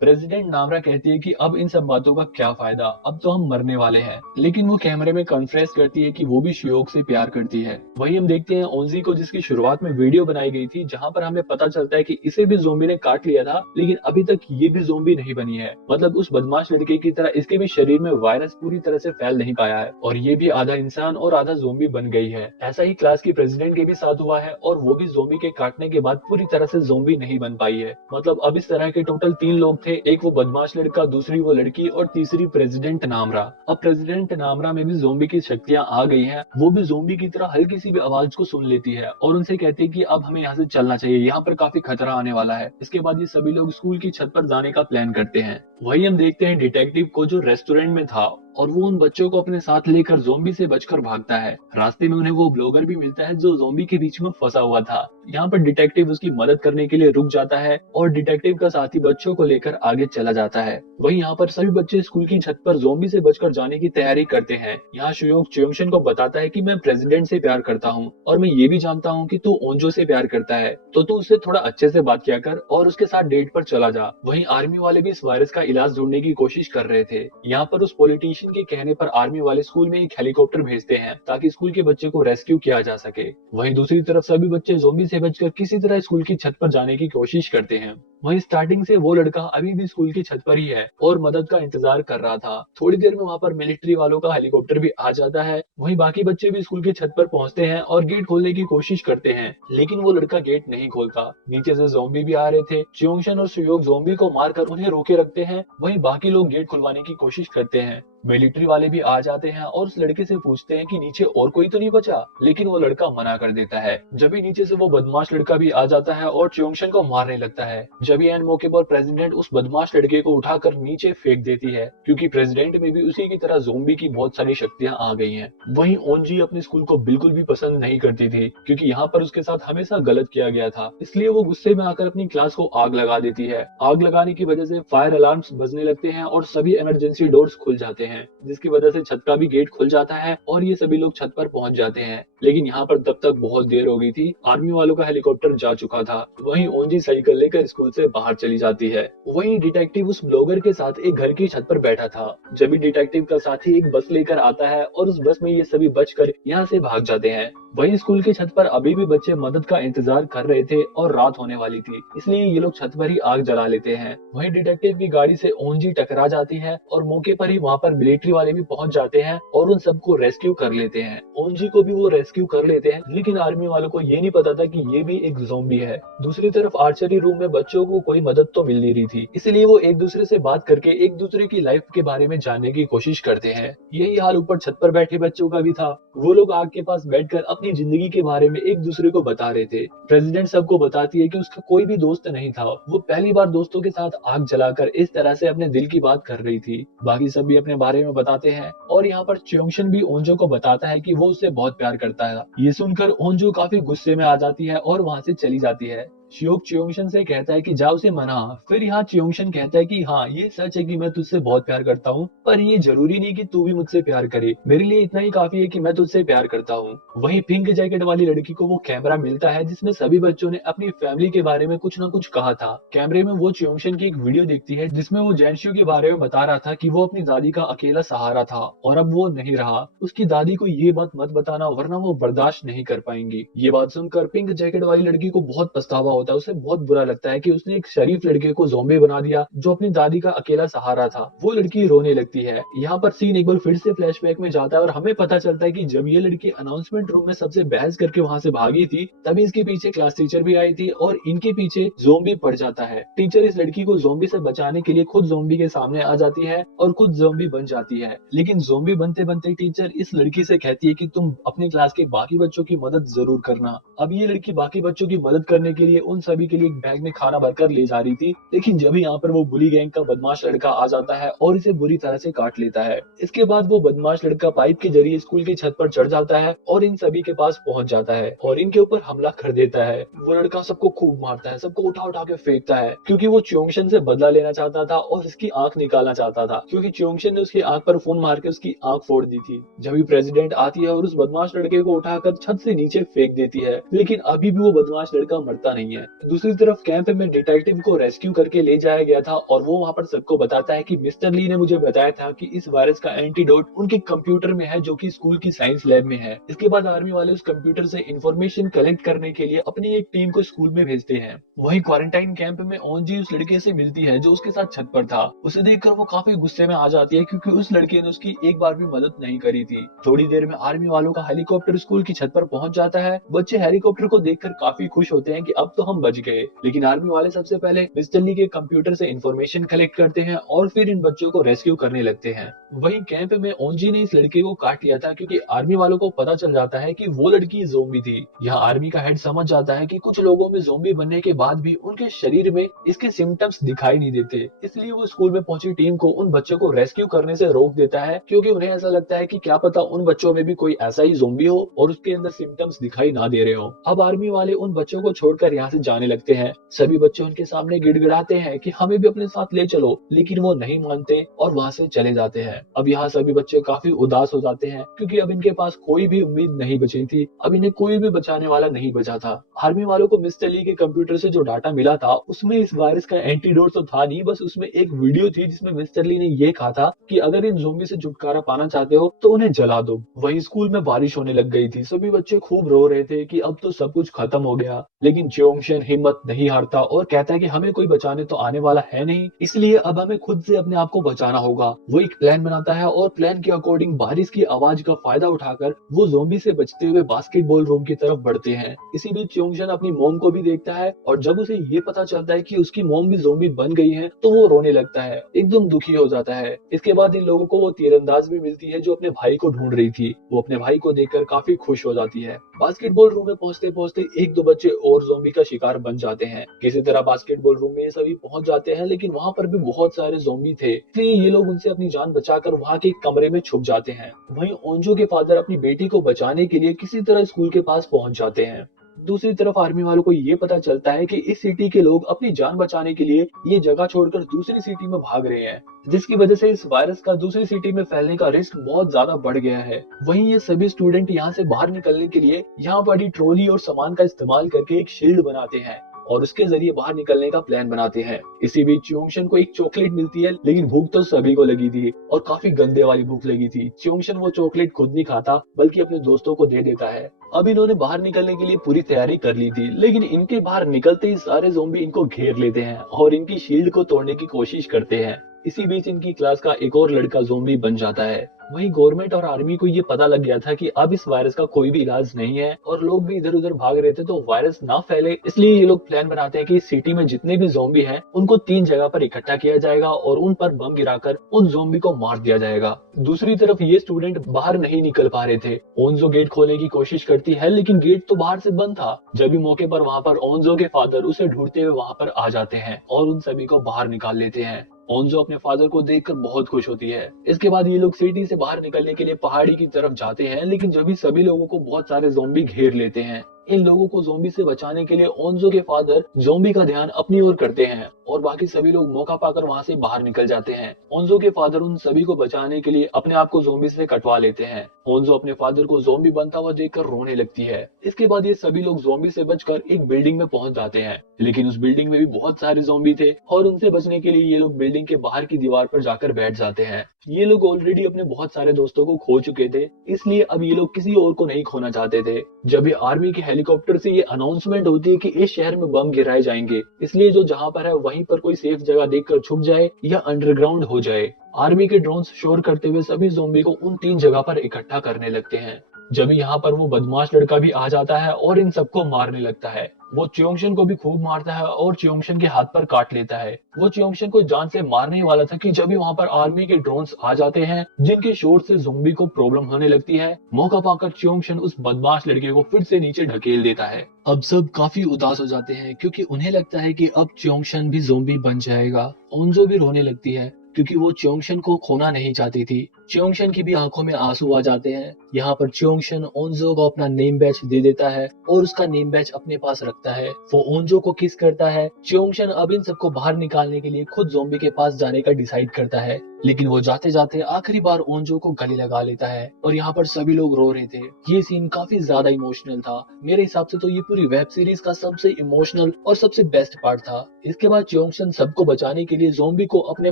प्रेसिडेंट नामरा कहती है कि अब इन सब बातों का क्या फायदा, अब तो हम मरने वाले हैं, लेकिन वो कैमरे में कन्फेस करती है कि वो भी शुयोक से प्यार करती है। वहीं हम देखते हैं ओंजी को, जिसकी शुरुआत में वीडियो बनाई गई थी जहां पर हमें पता चलता है कि इसे भी ज़ोंबी ने काट लिया था, लेकिन अभी तक ये भी ज़ोंबी नहीं बनी है। मतलब उस बदमाश लड़के की तरह इसके भी शरीर में वायरस पूरी तरह से फैल नहीं पाया है और ये भी आधा इंसान और आधा ज़ोंबी बन गई है। ऐसा ही क्लास की प्रेसिडेंट के भी साथ हुआ है और वो भी ज़ोंबी के काटने के बाद पूरी तरह से ज़ोंबी नहीं बन पाई है। मतलब अब इस तरह के टोटल 3 लोग थे, एक वो बदमाश लड़का, दूसरी वो लड़की और तीसरी प्रेसिडेंट नामरा। अब प्रेसिडेंट नामरा में भी ज़ोंबी की शक्तियां आ गई हैं। वो भी ज़ोंबी की तरह हल्की सी भी आवाज को सुन लेती है और उनसे कहती है कि अब हमें यहाँ से चलना चाहिए, यहाँ पर काफी खतरा आने वाला है। इसके बाद ये सभी लोग स्कूल की छत पर जाने का प्लान करते हैं। वही हम देखते हैं डिटेक्टिव को, जो रेस्टोरेंट में था और वो उन बच्चों को अपने साथ लेकर ज़ोंबी से बचकर भागता है। रास्ते में उन्हें वो ब्लॉगर भी मिलता है जो ज़ोंबी के बीच में फंसा हुआ था। यहाँ पर डिटेक्टिव उसकी मदद करने के लिए रुक जाता है और डिटेक्टिव का साथी बच्चों को लेकर आगे चला जाता है। वहीं यहाँ पर सभी बच्चे स्कूल की छत पर ज़ोंबी से बचकर जाने की तैयारी करते हैं। यहाँ शुयोक च्योंगशन को बताता है कि मैं प्रेसिडेंट से प्यार करता हूँ और मैं ये भी जानता हूँ कि तू ओंजो से प्यार करता है, तो तू उससे थोड़ा अच्छे से बात किया कर और उसके साथ डेट पर चला जा। वहीं आर्मी वाले भी इस वायरस का इलाज ढूंढने की कोशिश कर रहे थे। यहाँ पर उस पॉलिटिशियन के कहने पर आर्मी वाले स्कूल में एक हेलीकॉप्टर भेजते हैं ताकि स्कूल के बच्चे को रेस्क्यू किया जा सके। वहीं दूसरी तरफ सभी बच्चे ज़ोंबी से बचकर किसी तरह स्कूल की छत पर जाने की कोशिश करते हैं। वहीं स्टार्टिंग से वो लड़का अभी भी स्कूल की छत पर ही है और मदद का इंतजार कर रहा था। थोड़ी देर में वहां पर मिलिट्री वालों का हेलीकॉप्टर भी आ जाता है। वहीं बाकी बच्चे भी स्कूल की छत पर पहुंचते हैं और गेट खोलने की कोशिश करते हैं, लेकिन वो लड़का गेट नहीं खोलता। नीचे से ज़ोंबी भी आ रहे थे। च्योंगशन और सुयोग ज़ोंबी को मारकर उन्हें रोके रखते हैं। वहीं बाकी लोग गेट खुलवाने की कोशिश करते हैं। मिलिट्री वाले भी आ जाते हैं और उस लड़के से पूछते हैं कि नीचे और कोई तो नहीं बचा, लेकिन वो लड़का मना कर देता है। जब ही नीचे से वो बदमाश लड़का भी आ जाता है और च्योंगशन को मारने लगता है। जब एन मौके पर प्रेसिडेंट उस बदमाश लड़के को उठाकर नीचे फेंक देती है, क्योंकि प्रेसिडेंट में भी उसी की तरह ज़ोंबी की बहुत सारी शक्तियां आ गई हैं। वहीं ओंजी अपने स्कूल को बिल्कुल भी पसंद नहीं करती थी, क्योंकि यहाँ पर उसके साथ हमेशा गलत किया गया था, इसलिए वो गुस्से में आकर अपनी क्लास को आग लगा देती है। आग लगाने की वजह से फायर अलार्म्स बजने लगते हैं और सभी इमरजेंसी डोर्स खुल जाते हैं, जिसकी वजह से छत का भी गेट खुल जाता है और ये सभी लोग छत पर पहुंच जाते हैं। लेकिन यहाँ पर तब तक बहुत देर हो गई थी, आर्मी वालों का हेलीकॉप्टर जा चुका था। वहीं ओंजी साइकिल लेकर स्कूल से बाहर चली जाती है। वहीं डिटेक्टिव उस ब्लॉगर के साथ एक घर की छत पर बैठा था। जब भी डिटेक्टिव का साथी एक बस लेकर आता है और उस बस में ये सभी बचकर यहाँ से भाग जाते हैं। वहीं स्कूल की छत पर अभी भी बच्चे मदद का इंतजार कर रहे थे और रात होने वाली थी, इसलिए ये लोग छत पर ही आग जला लेते हैं। वहीं डिटेक्टिव की गाड़ी से ओंजी टकरा जाती है और मौके पर ही वहाँ पर मिलिट्री वाले भी पहुंच जाते हैं और उन सबको रेस्क्यू कर लेते हैं। ओंजी को भी वो रेस्क्यू कर लेते हैं, लेकिन आर्मी वालों को ये नहीं पता था कि ये भी एक ज़ोंबी है। दूसरी तरफ आर्चरी रूम में बच्चों को कोई मदद तो मिल नहीं रही थी, इसलिए वो एक दूसरे से बात करके एक दूसरे की लाइफ के बारे में जानने की कोशिश करते हैं। यही हाल ऊपर छत पर बैठे बच्चों का भी था। वो लोग आग के पास बैठकर अपनी जिंदगी के बारे में एक दूसरे को बता रहे थे। प्रेसिडेंट सबको बताती है कि उसका कोई भी दोस्त नहीं था, वो पहली बार दोस्तों के साथ आग जलाकर इस तरह से अपने दिल की बात कर रही थी। बाकी सब भी अपने बारे में बताते हैं और यहाँ पर च्योंगशन भी ओंजो को बताता है कि वो उससे बहुत प्यार करता है। ये सुनकर ओंजो काफी गुस्से में आ जाती है और वहाँ से चली जाती है। श्योक च्योंगशन से कहता है कि जा उसे मना। फिर यहाँ च्योंगशन कहता है कि हाँ, ये सच है कि मैं तुझसे बहुत प्यार करता हूँ, पर ये जरूरी नहीं कि तू भी मुझसे प्यार करे। मेरे लिए इतना ही काफी है कि मैं तुझसे प्यार करता हूँ। वहीं पिंक जैकेट वाली लड़की को वो कैमरा मिलता है जिसमें सभी बच्चों ने अपनी फैमिली के बारे में कुछ न कुछ कहा था। कैमरे में वो च्योंगशन की एक वीडियो देखती है जिसमें वो जैनशु के बारे में बता रहा था कि वो अपनी दादी का अकेला सहारा था और अब वो नहीं रहा। उसकी दादी को ये बात मत बताना, वरना वो बर्दाश्त नहीं कर पाएंगी। ये बात सुनकर पिंक जैकेट वाली लड़की को बहुत पछतावा होता है उसे बहुत बुरा लगता है कि उसने एक शरीफ लड़के को ज़ॉम्बी बना दिया जो अपनी दादी का अकेला सहारा था। वो लड़की रोने लगती है। यहाँ पर सीन एक बार फिर से फ्लैशबैक में जाता है और हमें पता चलता है कि जब ये लड़की अनाउंसमेंट रूम में सबसे बहस करके वहाँ से भागी थी, तभी इसके पीछे क्लास टीचर भी आई थी और इनके पीछे ज़ॉम्बी पड़ जाता है। टीचर इस लड़की को ज़ॉम्बी से बचाने के लिए खुद ज़ॉम्बी के सामने आ जाती है और खुद ज़ॉम्बी बन जाती है। लेकिन ज़ॉम्बी बनते बनते टीचर इस लड़की से कहती है कि तुम अपनी क्लास के बाकी बच्चों की मदद जरूर करना। अब ये लड़की बाकी बच्चों की मदद करने के लिए उन सभी के लिए एक बैग में खाना भरकर ले जा रही थी, लेकिन जब यहाँ पर वो बुली गैंग का बदमाश लड़का आ जाता है और इसे बुरी तरह से काट लेता है। इसके बाद वो बदमाश लड़का पाइप के जरिए स्कूल की छत पर चढ़ जाता है और इन सभी के पास पहुंच जाता है और इनके ऊपर हमला कर देता है। वो लड़का सबको खूब मारता है, सबको उठा उठा के फेंकता है क्योंकि वो च्योंगशन से बदला लेना चाहता था और इसकी आंख निकालना चाहता था, क्योंकि च्योंगशन ने उसकी आंख पर फोन मार के उसकी आंख फोड़ दी थी। जब भी प्रेसिडेंट आती है और उस बदमाश लड़के को उठाकर छत से नीचे फेंक देती है, लेकिन अभी भी वो बदमाश लड़का मरता नहीं है। दूसरी तरफ कैंप में डिटेक्टिव को रेस्क्यू करके ले जाया गया था और वो वहाँ पर सबको बताता है कि मिस्टर ली ने मुझे बताया था कि इस वायरस का एंटीडोट उनके कंप्यूटर में है जो कि स्कूल की साइंस लैब में है। इसके बाद आर्मी वाले उस कंप्यूटर से इंफॉर्मेशन कलेक्ट करने के लिए अपनी एक टीम को स्कूल में भेजते हैं। वहीं क्वारंटाइन कैंप में ओंजी उस लड़के से मिलती है जो उसके साथ छत पर था। उसे देखकर वो काफी गुस्से में आ जाती है क्योंकि उस लड़के ने उसकी एक बार भी मदद नहीं करी थी। थोड़ी देर में आर्मी वालों का हेलीकॉप्टर स्कूल की छत पर पहुंच जाता है। बच्चे हेलीकॉप्टर को देखकर काफी खुश होते हैं कि अब तो हम बच गए, लेकिन आर्मी वाले सबसे पहले मिस्टर ली के कंप्यूटर से इंफॉर्मेशन कलेक्ट करते हैं और फिर इन बच्चों को रेस्क्यू करने लगते हैं। वहीं कैंप में ओंजी ने इस लड़के को काट लिया था क्योंकि आर्मी वालों को पता चल जाता है कि वो लड़की ज़ोंबी थी। यहाँ आर्मी का हेड समझ जाता है कि कुछ लोगों में ज़ोंबी बनने के बाद भी उनके शरीर में इसके सिम्टम्स दिखाई नहीं देते, इसलिए वो स्कूल में पहुंची टीम को उन बच्चों को रेस्क्यू करने से रोक देता है क्योंकि उन्हें ऐसा लगता है कि क्या पता उन बच्चों में भी कोई ऐसा ही ज़ोंबी हो और उसके अंदर सिम्टम्स दिखाई ना दे रहे हो। अब आर्मी वाले उन बच्चों को छोड़कर यहाँ से जाने लगते हैं। सभी बच्चे उनके सामने गिड़गिड़ाते हैं कि हमें भी अपने साथ ले चलो, लेकिन वो नहीं मानते और वहाँ से चले जाते हैं। अब यहाँ सभी बच्चे काफी उदास हो जाते हैं क्योंकि अब इनके पास कोई भी उम्मीद नहीं बची थी, अब इन्हें कोई भी बचाने वाला नहीं बचा था। आर्मी वालों को मिस्टर ली के कंप्यूटर से जो डाटा मिला था उसमें इस वायरस का एंटीडोट तो था नहीं, बस उसमें एक वीडियो थी जिसमें मिस्टर ली ने ये कहा था कि अगर इन ज़ोंबी से छुटकारा पाना चाहते हो तो उन्हें जला दो। वहीं स्कूल में बारिश होने लग गई थी। सभी बच्चे खूब रो रहे थे कि अब तो सब कुछ खत्म हो गया, लेकिन च्योंगशन हिम्मत नहीं हारता और कहता है कि हमें कोई बचाने तो आने वाला है नहीं, इसलिए अब हमें खुद से अपने आप को बचाना होगा। वो एक प्लान बनाता है और प्लान के अकॉर्डिंग बारिश की आवाज का फायदा उठाकर वो ज़ोंबी से बचते हुए बास्केटबॉल रूम की तरफ बढ़ते हैं। इसी बीच च्योंगशन अपनी मॉम को भी देखता है और जब उसे ये पता चलता है कि उसकी मॉम भी ज़ोंबी बन गई है तो वो रोने लगता है, एकदम दुखी हो जाता है। इसके बाद इन लोगों को वो तीरंदाज भी मिलती है जो अपने भाई को ढूंढ रही थी। वो अपने भाई को देखकर काफी खुश हो जाती है। बास्केटबॉल रूम में पहुंचते पहुंचते एक दो बच्चे और ज़ोंबी का शिकार बन जाते हैं। किसी तरह बास्केटबॉल रूम में ये सभी पहुंच जाते हैं, लेकिन वहां पर भी बहुत सारे ज़ोंबी थे, इसलिए ये लोग उनसे अपनी जान बचाकर वहां के एक कमरे में छुप जाते हैं। वहीं ओंजो के फादर अपनी बेटी को बचाने के लिए किसी तरह स्कूल के पास पहुंच जाते हैं। दूसरी तरफ आर्मी वालों को ये पता चलता है कि इस सिटी के लोग अपनी जान बचाने के लिए ये जगह छोड़कर दूसरी सिटी में भाग रहे हैं, जिसकी वजह से इस वायरस का दूसरी सिटी में फैलने का रिस्क बहुत ज्यादा बढ़ गया है। वहीं ये सभी स्टूडेंट यहाँ से बाहर निकलने के लिए यहाँ बड़ी ट्रॉली और सामान का इस्तेमाल करके एक शील्ड बनाते हैं और उसके जरिए बाहर निकलने का प्लान बनाते हैं। इसी बीच च्योंगशन को एक चॉकलेट मिलती है, लेकिन भूख तो सभी को लगी थी और काफी गंदे वाली भूख लगी थी। च्योंगशन वो चॉकलेट खुद नहीं खाता बल्कि अपने दोस्तों को दे देता है। अब इन्होंने बाहर निकलने के लिए पूरी तैयारी कर ली थी, लेकिन इनके बाहर निकलते ही सारे ज़ोंबी इनको घेर लेते हैं और इनकी शील्ड को तोड़ने की कोशिश करते हैं। इसी बीच इनकी क्लास का एक और लड़का ज़ोंबी बन जाता है। वहीं गवर्नमेंट और आर्मी को ये पता लग गया था कि अब इस वायरस का कोई भी इलाज नहीं है और लोग भी इधर उधर भाग रहे थे तो वायरस ना फैले, इसलिए ये लोग प्लान बनाते हैं कि इस सिटी में जितने भी ज़ोंबी हैं उनको 3 जगह पर इकट्ठा किया जाएगा और उन पर बम गिराकर उन ज़ोंबी को मार दिया जाएगा। दूसरी तरफ ये स्टूडेंट बाहर नहीं निकल पा रहे थे। ओंजो गेट खोलने की कोशिश करती है, लेकिन गेट तो बाहर से बंद था। जब भी मौके पर वहाँ पर ओंजो के फादर उसे ढूंढते हुए वहाँ पर आ जाते हैं और उन सभी को बाहर निकाल लेते हैं। ओंजो अपने फादर को देखकर बहुत खुश होती है। इसके बाद ये लोग सिटी से बाहर निकलने के लिए पहाड़ी की तरफ जाते हैं, लेकिन जब भी सभी लोगों को बहुत सारे ज़ोंबी घेर लेते हैं। इन लोगों को ज़ोंबी से बचाने के लिए ओंजो के फादर ज़ोंबी का ध्यान अपनी ओर करते हैं और बाकी सभी लोग मौका पाकर वहां से बाहर निकल जाते हैं। ओंजो के फादर उन सभी को बचाने के लिए अपने आप को ज़ोंबी से कटवा लेते हैं। ओंजो अपने फादर को ज़ॉम्बी बनता हुआ देखकर रोने लगती है। इसके बाद ये सभी लोग ज़ॉम्बी से बचकर एक बिल्डिंग में पहुंच जाते हैं, लेकिन उस बिल्डिंग में भी बहुत सारे ज़ॉम्बी थे और उनसे बचने के लिए ये लोग बिल्डिंग के बाहर की दीवार पर जाकर बैठ जाते हैं। ये लोग ऑलरेडी अपने बहुत सारे दोस्तों को खो चुके थे, इसलिए अब ये लोग किसी और को नहीं खोना चाहते थे। जब ये आर्मी के हेलीकॉप्टर से ये अनाउंसमेंट होती है कि इस शहर में बम गिराए जाएंगे, इसलिए जो जहां पर है वहीं पर कोई सेफ जगह देखकर छुप जाए या अंडरग्राउंड हो जाए। आर्मी के ड्रोन्स शोर करते हुए सभी ज़ॉम्बी को उन 3 जगह पर इकट्ठा करने लगते हैं। जब यहाँ पर वो बदमाश लड़का भी आ जाता है और इन सबको मारने लगता है। वो च्योंगशन को भी खूब मारता है और च्योंगशन के हाथ पर काट लेता है। वो च्योंगशन को जान से मारने ही वाला था कि जब भी वहाँ पर आर्मी के ड्रोन्स आ जाते हैं, जिनके शोर से ज़ॉम्बी को प्रॉब्लम होने लगती है। मौका पाकर च्योंगशन उस बदमाश लड़के को फिर से नीचे ढकेल देता है। अब सब काफी उदास हो जाते हैं क्योंकि उन्हें लगता है कि अब च्योंगशन भी ज़ॉम्बी बन जाएगा। ओंजो भी रोने लगती है क्योंकि वो च्योंगशन को खोना नहीं चाहती थी। च्योंगशन की भी आंखों में आंसू आ जाते हैं। यहाँ पर च्योंगशन ओंजो को अपना नेम बैच दे देता है और उसका नेम बैच अपने पास रखता है। वो ओंजो को किस करता है। च्योंगशन अब इन सबको बाहर निकालने के लिए खुद ज़ॉम्बी के पास जाने का डिसाइड करता है, लेकिन वो जाते जाते आखिरी बार ओंजो को गले लगा लेता है और यहाँ पर सभी लोग रो रहे थे। ये सीन काफी ज्यादा इमोशनल था। मेरे हिसाब से तो ये पूरी वेब सीरीज का सबसे इमोशनल और सबसे बेस्ट पार्ट था। इसके बाद च्योंगशन सबको बचाने के लिए ज़ॉम्बी को अपने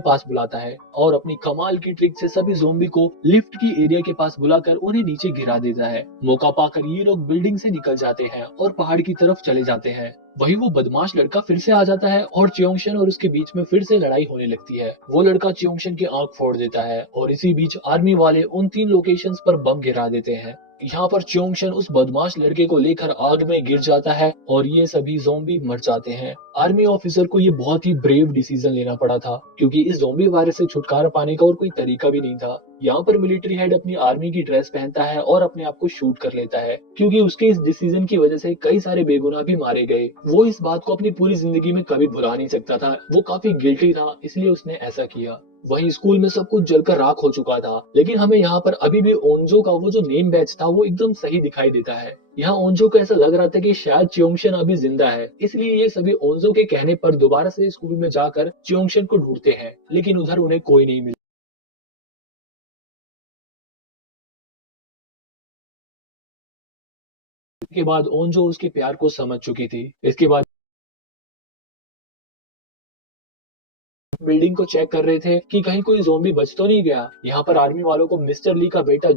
पास बुलाता है और अपनी कमाल की ट्रिक से सभी ज़ॉम्बी को लिफ्ट की एरिया के पास बुलाकर उन्हें नीचे गिरा देता है। मौका पाकर ये लोग बिल्डिंग से निकल जाते हैं और पहाड़ की तरफ चले जाते हैं। वही वो बदमाश लड़का फिर से आ जाता है और च्योंगशन और उसके बीच में फिर से लड़ाई होने लगती है। वो लड़का च्योंगशन की आंख फोड़ देता है और इसी बीच आर्मी वाले उन 3 लोकेशंस पर बम गिरा देते हैं। यहाँ पर च्योंगशन उस बदमाश लड़के को लेकर आग में गिर जाता है और ये सभी ज़ॉम्बी मर जाते हैं। आर्मी ऑफिसर को ये बहुत ही ब्रेव डिसीजन लेना पड़ा था क्योंकि इस ज़ॉम्बी वायरस से छुटकारा पाने का और कोई तरीका भी नहीं था। यहाँ पर मिलिट्री हेड अपनी आर्मी की ड्रेस पहनता है और अपने आप को शूट कर लेता है क्योंकि उसके इस डिसीजन की वजह से कई सारे बेगुनाह भी मारे गए। वो इस बात को अपनी पूरी जिंदगी में कभी भुला नहीं सकता था। वो काफी गिल्टी था, इसलिए उसने ऐसा किया। वहीं स्कूल में सब कुछ जलकर राख हो चुका था, लेकिन हमें यहाँ पर अभी भी ओंजो का वो जो नेम बैच था वो एकदम सही दिखाई देता है। यहाँ ओंजो को ऐसा लग रहा था कि शायद च्योंगशन अभी जिंदा है, इसलिए ये सभी ओंजो के कहने पर दोबारा से स्कूल में जाकर च्योंगशन को ढूंढते हैं, लेकिन उधर उन्हें कोई नहीं मिलता। के बाद ओंजो उसके प्यार को समझ चुकी थी। इसके बाद बिल्डिंग को चेक कर रहे थे कि कहीं कोई ज़ॉम्बी बच तो नहीं गया। यहाँ पर आर्मी वालों को मिस्टर ली का बेटा